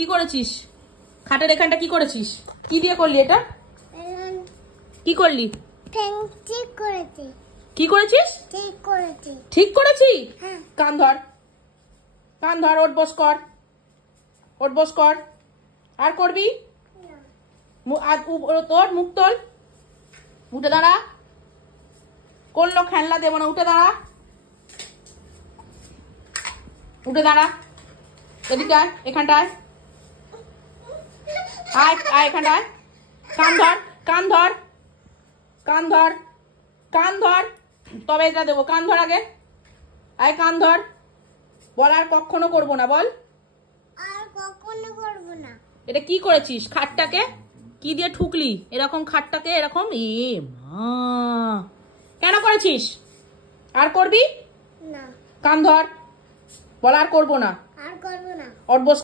কি করেছিস? খাটের এখানটা কি করেছিস? কি দিয়ে করলি এটা? কি করলি? ঠিক করেছি। কি করেছিস? ঠিক করেছি। ঠিক করেছি? হ্যাঁ। কান ধর, কান ধর, ওঠ বস কর, ওঠ বস কর। আর করবি? তোর মুখ তোল, উঠে দাঁড়া। কোন লোক খেলনা দেবো না, উঠে দাঁড়া, উঠে দাঁড়া। এদিকে আয়, এখানটায় আয়, আয় এখানটায়। কান ধর, কান ধর, কান ধর, কান ধর, তবে এটা দেবো। কান ধর আগে, আয় কান ধর। বল আর কখনো করবো না, বল আর কখনো করব না। এটা কি করেছিস? খাটটাকে কি দিয়ে ঠুকলি এরকম? খাটটাকে এরকম, এ মা, কেন করেছিস? আর করবি না। কান ধর, বল আর করবো না। আর করব না। ওঠ বস।